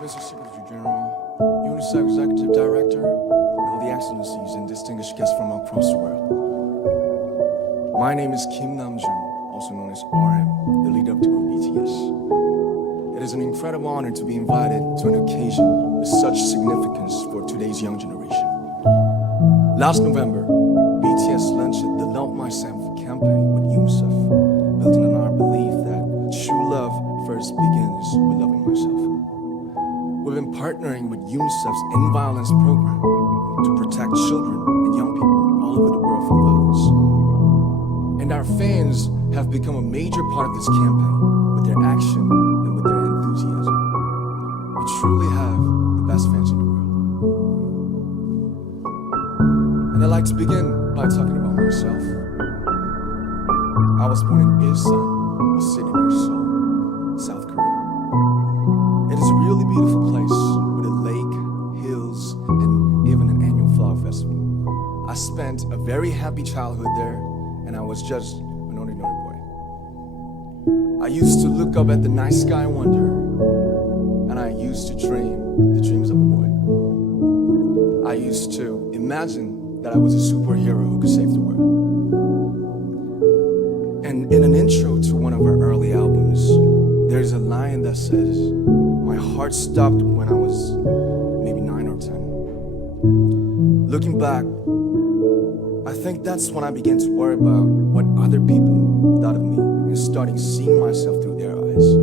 Mr. Secretary General, UNICEF Executive Director, and all the excellencies and distinguished guests from across the world. My name is Kimnamjun, also known as RM, the leader of the group BTS. It is an incredible honor to be invited to an occasion with such significance for today's young generation. Last November, BTS launched the Love Myself campaign with UNICEF, building on our belief that true love first begins with loving myself. We've been partnering with UNICEF's End Violence program to protect children and young people all over the world from violence. And our fans have become a major part of this campaign with their action and with their enthusiasm. We truly have the best fans in the world. And I'd like to begin by talking about myself. I was born in Ilsan, a city near Seoul, South Korea. It is a really beautiful place with a lake, hills, and even an annual flower festival. I spent a very happy childhood there, and I was just an ordinary boy. I used to look up at the night sky and wonder, and I used to dream the dreams of a boy. I used to imagine that I was a superhero who could save the world. And in an intro to one of our early albums, there's a line that says, "My heart stopped when I was maybe 9 or 10. Looking back, I think that's when I began to worry about what other people thought of me and starting seeing myself through their eyes.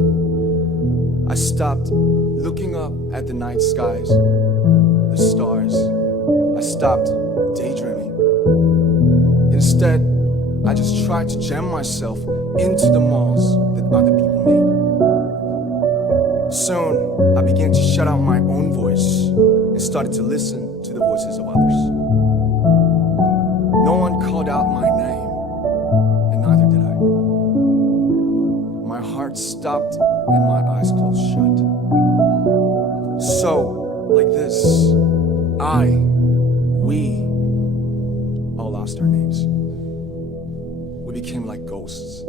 I stopped looking up at the night skies, the stars. I stopped daydreaming. Instead, I just tried to jam myself into the malls that other people made. Soon, I began to shut out my own voice and started to listen to the voices of others. No one called out my name, and neither did I. My heart stopped and my eyes closed shut. So, like this, we all lost our names. We became like ghosts.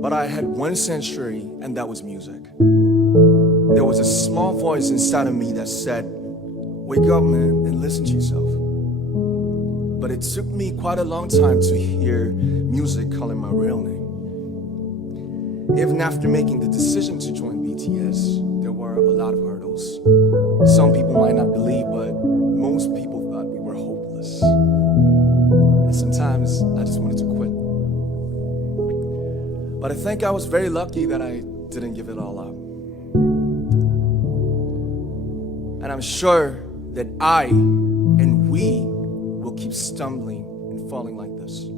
But I had one sanctuary, and that was music. There was a small voice inside of me that said, "Wake up, man, and listen to yourself." But it took me quite a long time to hear music calling my real name. Even after making the decision to join BTS, there were a lot of hurdles. Some people might not believe, but most people thought we were hopeless. And sometimes I just wanted to quit. But I think I was very lucky that I didn't give it all up. And I'm sure that I and we will keep stumbling and falling like this.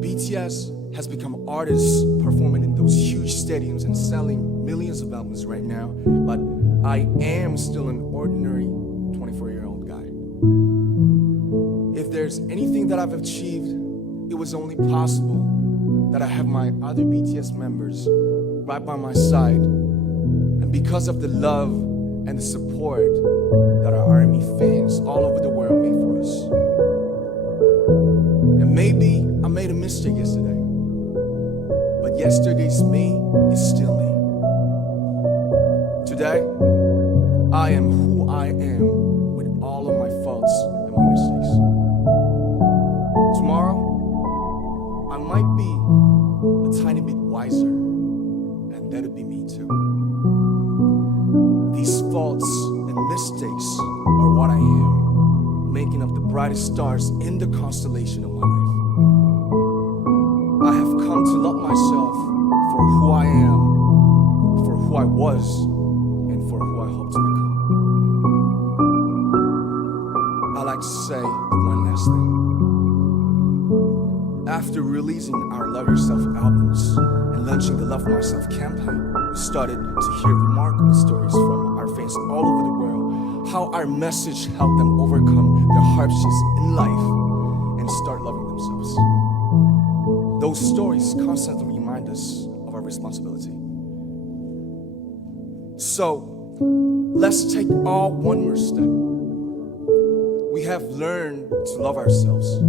BTS has become artists performing in those huge stadiums and selling millions of albums right now, but I am still an ordinary 24-year-old guy. If there's anything that I've achieved, it was only possible that I have my other BTS members right by my side, and because of the love and the support that our ARMY fans all over the world made for us. And maybe I made a mistake yesterday, but yesterday's me is still me. Today, I am who I am with all of my faults and my mistakes. Tomorrow, I might be a tiny bit wiser, and that'll be me too. These faults and mistakes are what I am, making up the brightest stars in the constellation of my life. I have come to love myself for who I am, for who I was, and for who I hope to become. I like to say one last thing. After releasing our Love Yourself albums and launching the Love Myself campaign, we started to hear remarkable stories from our fans all over the world, how our message helped them overcome their hardships in life and start loving themselves. Those stories constantly remind us of our responsibility. So, let's take all one more step. We have learned to love ourselves.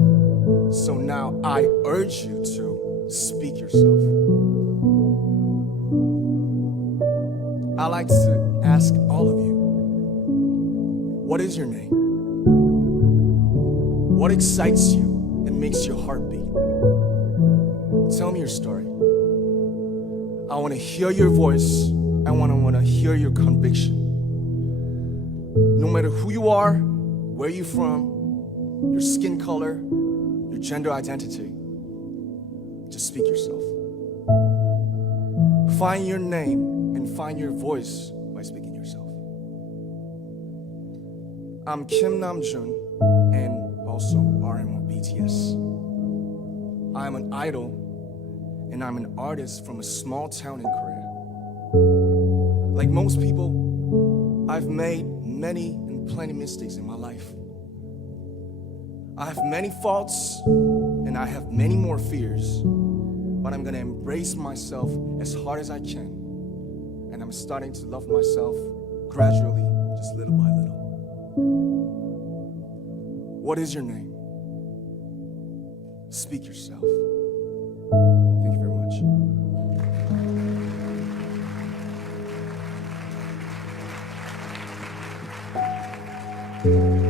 So now I urge you to speak yourself. I like to ask all of you, what is your name? What excites you and makes your heart beat? Tell me your story. I want to hear your voice. I want to hear your conviction. No matter who you are, where you're from, your skin color, your gender identity, just speak yourself. Find your name and find your voice by speaking yourself. I'm Kimnamjun and also rmbts. I'm an idol and I'm an artist from a small town in Korea. Like most people, I've made many and plenty mistakes in my life. I have many faults and I have many more fears, but I'm gonna embrace myself as hard as I can, and I'm starting to love myself gradually, just little by little. What is your name? Speak yourself. Thank you very much.